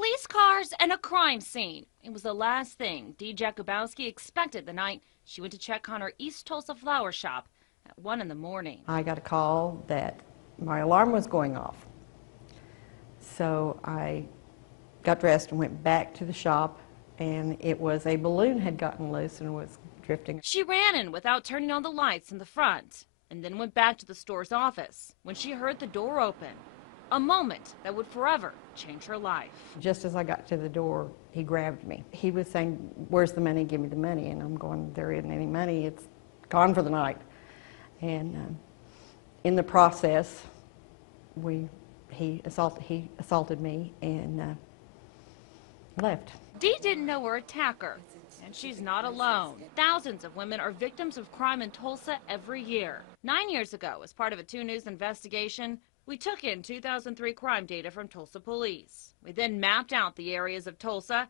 Police cars and a crime scene. It was the last thing Dee Jakubowski expected the night she went to check on her East Tulsa flower shop at 1 in the morning. I got a call that my alarm was going off. So I got dressed and went back to the shop, and it was a balloon had gotten loose and was drifting. She ran in without turning on the lights in the front and then went back to the store's office when she heard the door open. A moment that would forever change her life. Just as I got to the door, he grabbed me. He was saying, "Where's the money? Give me the money." And I'm going, "There isn't any money. It's gone for the night." And in the process, he assaulted me and left. Dee didn't know her attacker, and she's not alone. Thousands of women are victims of crime in Tulsa every year. 9 years ago, as part of a 2 News investigation, we took in 2003 crime data from Tulsa police. We then mapped out the areas of Tulsa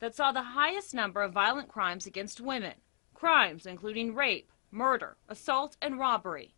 that saw the highest number of violent crimes against women. Crimes including rape, murder, assault, and robbery.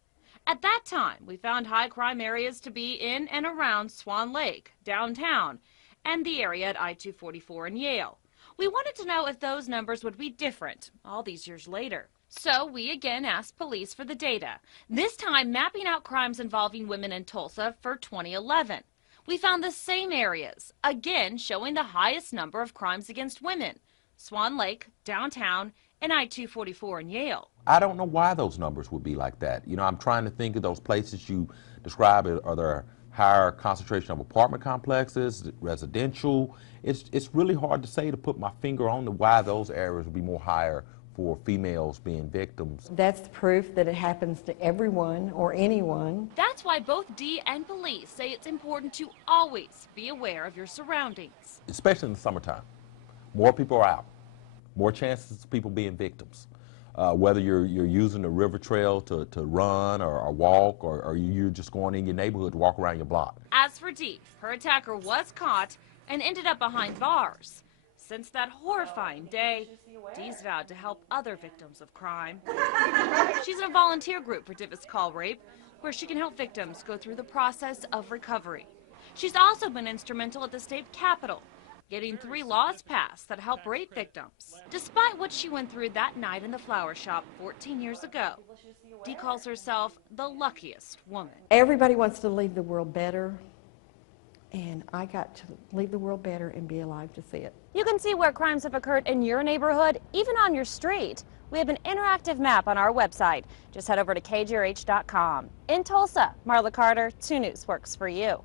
At that time, we found high crime areas to be in and around Swan Lake, downtown, and the area at I-244 in Yale. We wanted to know if those numbers would be different all these years later. So we again asked police for the data, this time mapping out crimes involving women in Tulsa for 2011. We found the same areas, again showing the highest number of crimes against women: Swan Lake, downtown, and I-244 in Yale. I don't know why those numbers would be like that. You know, I'm trying to think of those places you describe. Are there higher concentration of apartment complexes, residential? It's really hard to say, to put my finger on why those areas would be more higher for females being victims. That's the proof that it happens to everyone or anyone. That's why both Dee and police say it's important to always be aware of your surroundings. Especially in the summertime. More people are out. More chances of people being victims. Whether you're using the river trail to run or walk, or you're just going in your neighborhood to walk around your block. As for Dee, her attacker was caught and ended up behind bars. Since that horrifying day, Dee's vowed to help other victims of crime. She's in a volunteer group for Divis Call Rape, where she can help victims go through the process of recovery. She's also been instrumental at the state capitol, getting 3 laws passed that help rape victims. Despite what she went through that night in the flower shop 14 years ago, Dee calls herself the luckiest woman. Everybody wants to leave the world better, and I got to leave the world better and be alive to see it. You can see where crimes have occurred in your neighborhood, even on your street. We have an interactive map on our website. Just head over to KJRH.com. In Tulsa, Marla Carter, 2 News works for you.